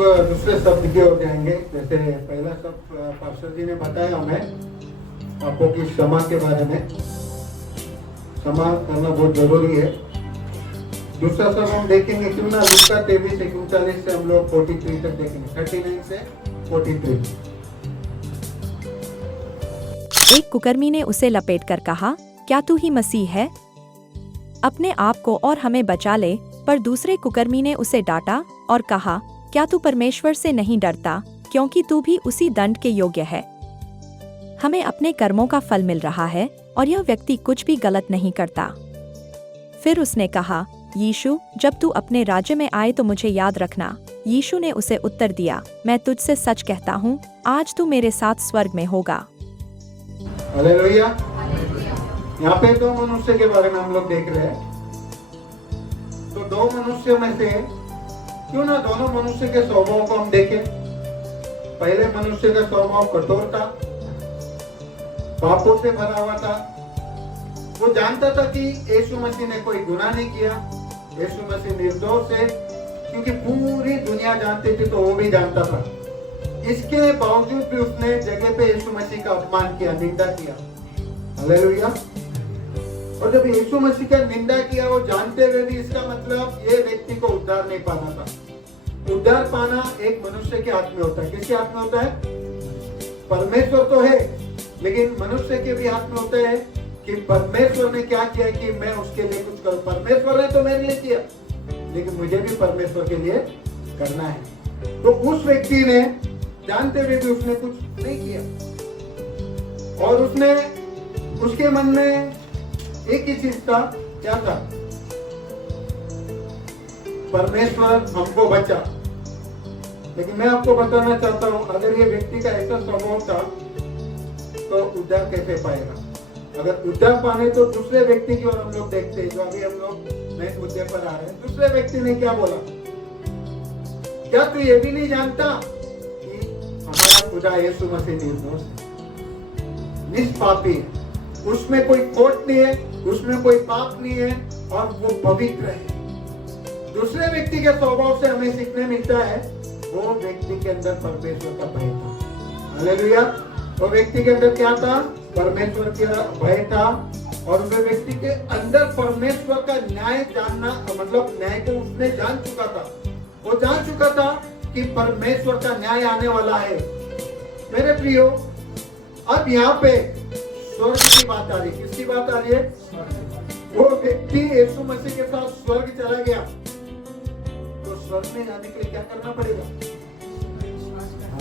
दूसरे शब्द की ओर जाएंगे। जैसे पहला शब्द पास्टर जी ने बताया हमें आपको कि क्षमा के बारे में, क्षमा करना बहुत जरूरी है। दूसरा शब्द हम देखेंगे क्यों ना लूका 23:39 से हम लोग 43 तक देखेंगे, 39 से 43। एक कुकर्मी ने उसे लपेटकर कहा, क्या तू ही मसीह है? अपने आप को और हमें बचा ले। पर दूसरे कुकर्मी ने उसे डांटा और कहा, क्या तू परमेश्वर से नहीं डरता, क्योंकि तू भी उसी दंड के योग्य है। हमें अपने कर्मों का फल मिल रहा है और यह व्यक्ति कुछ भी गलत नहीं करता। फिर उसने कहा, यीशु, जब तू अपने राज्य में आए तो मुझे याद रखना। यीशु ने उसे उत्तर दिया, मैं तुझसे सच कहता हूँ, आज तू मेरे साथ स्वर्ग में होगा। हालेलुया। यहाँ पे दो मनुष्य के बारे में हम लोग देख रहे हैं। तो दो मनुष्य में से क्यों ना दोनों मनुष्य के स्वभाव को हम देखें। पहले मनुष्य का स्वभाव कठोर था, पापों से भरा हुआ था। वो जानता था कि यीशु मसीह ने कोई गुनाह नहीं किया, यीशु मसीह निर्दोष है, क्योंकि पूरी दुनिया जानती थी तो वो भी जानता था। इसके बावजूद भी उसने जगह पे यीशु मसीह का अपमान किया, निंदा किया। हालेलुया। और जब यीशु मसीह का निंदा किया, वो जानते हुए भी, इसका मतलब ये व्यक्ति को उद्धार नहीं पाना था। उद्धार पाना एक मनुष्य के हाथ में होता है। किसके हाथ में होता है? परमेश्वर तो है, लेकिन मनुष्य के भी हाथ में होता है कि परमेश्वर ने क्या किया कि मैं उसके लिए कुछ करूं। परमेश्वर ने तो मेरे लिए किया, लेकिन मुझे भी परमेश्वर के लिए करना है। तो उस व्यक्ति ने जानते हुए भी उसने कुछ नहीं किया, और उसने, उसके मन में एक ही चीज था, क्या था? परमेश्वर हमको बचा। लेकिन मैं आपको बताना चाहता हूं, अगर ये व्यक्ति का ऐसा स्वभाव था तो उद्धार कैसे पाएगा? अगर उद्धार पाने तो दूसरे व्यक्ति की ओर हम लोग देखते हैं, जो अभी हम लोग नए मुद्दे पर आ रहे हैं। दूसरे व्यक्ति ने क्या बोला? क्या तू ये भी नहीं जानता कि हमारा खुदा यीशु मसीह निर्दोष है, निष्पापी है, उसमें कोई खोट नहीं है, उसमें कोई पाप नहीं है, और वो पवित्र है। दूसरे व्यक्ति के स्वभाव से हमें सीखने मिलता है, वो व्यक्ति के अंदर परमेश्वर का भय था। हालेलुया। वो व्यक्ति के अंदर क्या था? परमेश्वर का भय था, और वो व्यक्ति के अंदर परमेश्वर का न्याय जानना, मतलब न्याय को उसने जान चुका था। वो जान चुका था कि परमेश्वर का न्याय आने वाला है। मेरे प्रियो, अब यहाँ पे स्वर्ग की बात आ रही है। किसकी बात आ रही है? वो व्यक्ति यीशु मसीह के साथ स्वर्ग चला गया, तो स्वर्ग में जाने के लिए क्या करना पड़ेगा?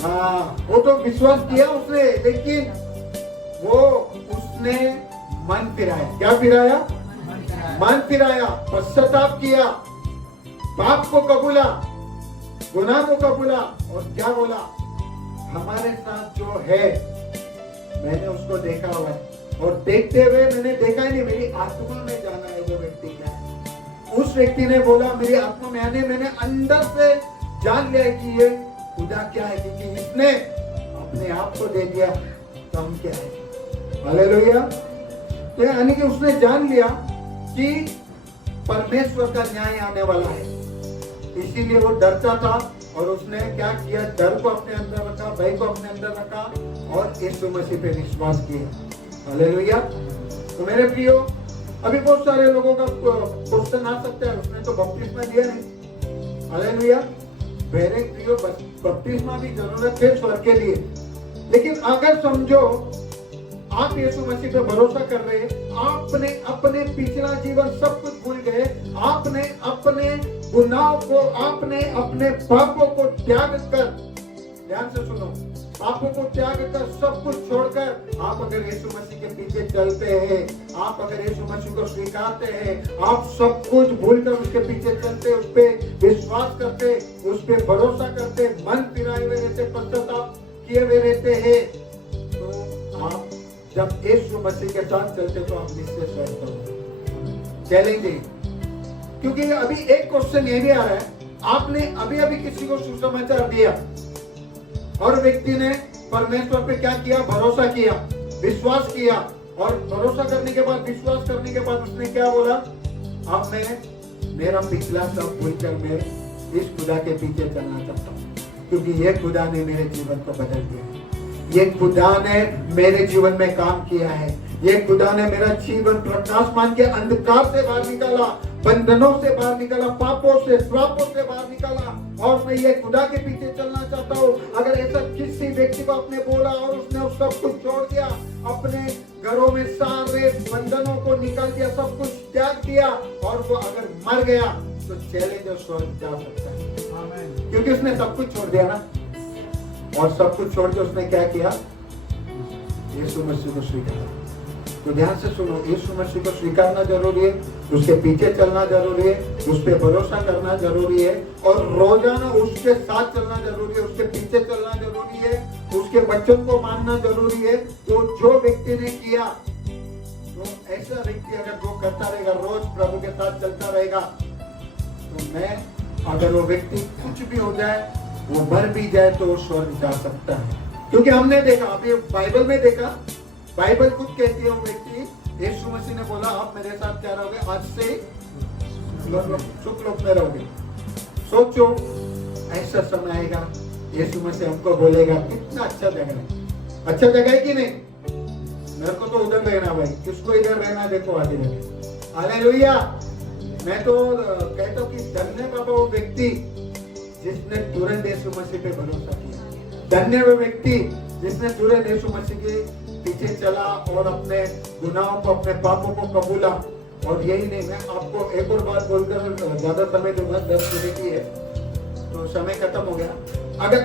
हाँ, वो तो विश्वास किया उसने, लेकिन वो उसने मन फिराया। क्या फिराया? मन फिराया, पश्चाताप किया, पाप को कबूला, गुनाह को कबूला, और क्या बोला? हमारे साथ जो है मैंने उसको देखा हुआ है, और देखते हुए मैंने देखा ही नहीं, मेरी आत्मा में जाना है वो व्यक्ति क्या है। उस व्यक्ति ने बोला, मेरी आत्मा में आने, मैंने अंदर से जान लिया कि ये खुदा क्या है, क्योंकि इसने अपने आप को दे दिया, तो हम क्या है। हालेलुया। तो यानी कि उसने जान लिया कि परमेश्वर का न्याय आने वाला है, इसीलिए वो डरता था, और उसने क्या किया? डर को अपने अंदर रखा, भय को अपने अंदर रखा, और यीशु मसीह पे विश्वास किया। हालेलुया। तो मेरे प्रियो, अभी बहुत सारे लोगों का क्वेश्चन आ सकता है, उसने तो बपतिस्मा दिया नहीं। हालेलुया। मेरे प्रियो, बपतिस्मा भी जरूरत है स्वर्ग के लिए, लेकिन अगर समझो आप यीशु मसीह पे भरोसा कर रहे हैं, आपने अपने पिछला जीवन सब कुछ भूल गए, आपने अपने गुनाहों को, आपने अपने पापों को त्याग कर, ध्यान से सुनो, पापों को त्याग कर, सब कुछ छोड़कर आप अगर यीशु मसीह के पीछे चलते हैं, आप अगर यीशु मसीह को स्वीकारते हैं, आप सब कुछ भूलकर उसके पीछे चलते, उस पर विश्वास करते, उस पर भरोसा करते, मन फिराए हुए रहते, पश्चाताप किए हुए रहते हैं, तो आप जब यीशु मसीह के साथ चलते तो आप निश्चय स्वर्ग करोगे। चलेंगे। क्योंकि अभी एक क्वेश्चन ये भी आ रहा है, आपने अभी अभी किसी को सुसमाचार दिया, और व्यक्ति ने परमेश्वर पे क्या किया? भरोसा किया, विश्वास किया, और भरोसा करने के बाद, विश्वास करने के बाद उसने क्या बोला? अब मैं मेरा पिछला सब भूलकर मैं इस खुदा के पीछे चलना चाहता हूँ। क्योंकि ये खुदा ने मेरे जीवन को बदल दिया है, ये खुदा ने मेरे जीवन में काम किया है, ये खुदा ने मेरा जीवन प्रकाशमान के अंधकार से बाहर निकाला, बंधनों से बाहर निकाला, पापों से श्रापों से बाहर निकाला। और मैं ये खुदा के पीछे चलना चाहता हूँ। अगर ऐसा किसी व्यक्ति को आपने बोला और उसने उस सब कुछ छोड़ दिया, अपने घरों में सारे बंधनों को निकाल दिया, सब कुछ त्याग दिया, और वो अगर मर गया तो चैलेंज और स्वर्ग जा सकता है, क्योंकि उसने सब कुछ छोड़ दिया ना। और सब कुछ छोड़ के उसने क्या किया? यीशु मसीह को स्वीकारा। तो ध्यान से सुनो, यीशु मसीह को स्वीकारना जरूरी है, उसके पीछे चलना जरूरी है, उस पर भरोसा करना जरूरी है, और रोजाना उसके साथ चलना जरूरी है, उसके पीछे चलना जरूरी है, उसके वचन को मानना जरूरी है। तो जो व्यक्ति ने किया, तो ऐसा व्यक्ति अगर वो करता रहेगा, रोज प्रभु के साथ चलता रहेगा, तो मैं अगर वो व्यक्ति कुछ भी हो जाए, वो मर भी जाए, तो वो स्वर्ग जा सकता है। क्योंकि हमने देखा, अभी बाइबल में देखा, बाइबल खुद कहती है, वो व्यक्ति यीशु मसीह ने बोला आप मेरे साथ क्या रहोगे, आज से सुखलोक में रहोगे। सोचो ऐसा समय आएगा, यीशु मसीह हमको बोलेगा कितना अच्छा जगह है, अच्छा जगह है कि नहीं? मेरे को तो उधर रहना भाई, किसको इधर रहना, देखो आगे जाके। हालेलुया। मैं तो कहता हूँ कि धन्य बाबा वो व्यक्ति जिसने तुरंत यीशु मसीह पे भरोसा किया, धन्य वो व्यक्ति जिसने तुरंत यीशु मसीह के पीछे चला और अपने गुनाहों को, अपने पापों को कबूला। और यही नहीं, मैं आपको एक और बात बोलकर ज्यादा समय दूंगा, 10 मिनट ही है तो समय खत्म हो गया। अगर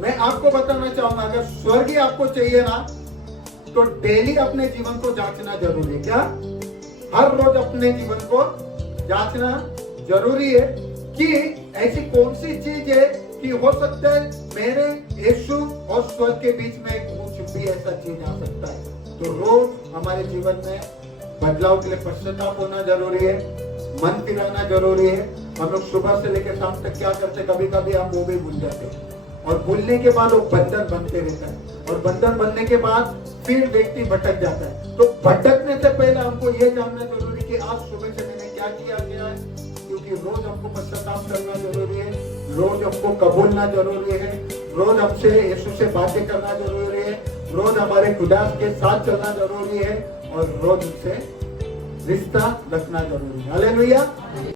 मैं आपको बताना चाहूंगा, अगर स्वर्ग ही आपको चाहिए ना, तो डेली अपने जीवन को जांचना जरूरी है। क्या? हर रोज अपने जीवन को जांचना जरूरी है कि ऐसी कौन सी चीज है कि हो सकता है मेरे यीशु और स्वर्ग के बीच में कुछ भी ऐसा चीज आ सकता है। तो रोज हमारे जीवन में बदलाव के लिए पश्चाताप होना जरूरी है, मन फिराना जरूरी है। हम लोग सुबह से लेकर शाम तक क्या करते, कभी कभी हम वो भी भूल जाते हैं, और भूलने के बाद वो बंधन बनते रहता है, और बंधन बनने के बाद फिर व्यक्ति भटक जाता है। तो भटकने से पहले हमको ये जानना जरूरी कि आज सुबह से मैंने क्या किया है, क्योंकि रोज हमको पश्चाताप करना जरूरी है, रोज हमको कबूलना जरूरी है, रोज हमसे यीशु से बातें करना जरूरी है, रोज हमारे खुदा के साथ चलना जरूरी है, और रोज उससे रिश्ता रखना जरूरी है। हालेलुया।